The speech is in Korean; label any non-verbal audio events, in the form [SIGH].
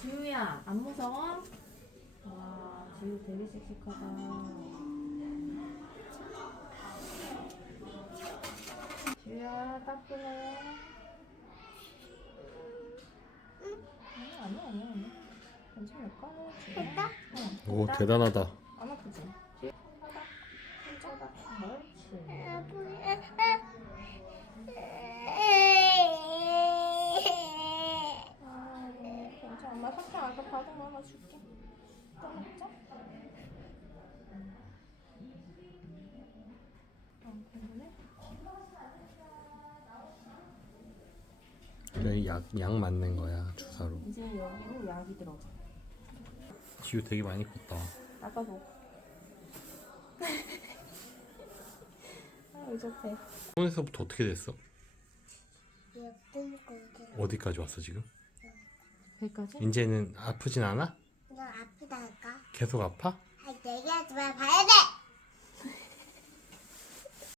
지우야 안 무서워? 와 지우 베리 섹시커다 지우야 따끈해 응? 아니 아니 아니 괜찮을까? 됐다? 응. 오 대단하다 내가 아까 받은 거 하나 줄게. 또 먹자. 응. 그래, 약, 약 맞는 거야 주사로 이제 여기는 약이, 약이 들어 지우 되게 많이 컸다 아까 도 [LAUGHS] 아유 좋대 학에서부터 어떻게 됐어? 어디까지 왔어 지금? 인제는 아프진 않아? 너아프다니 계속 아파? 아니 내가 좀 아파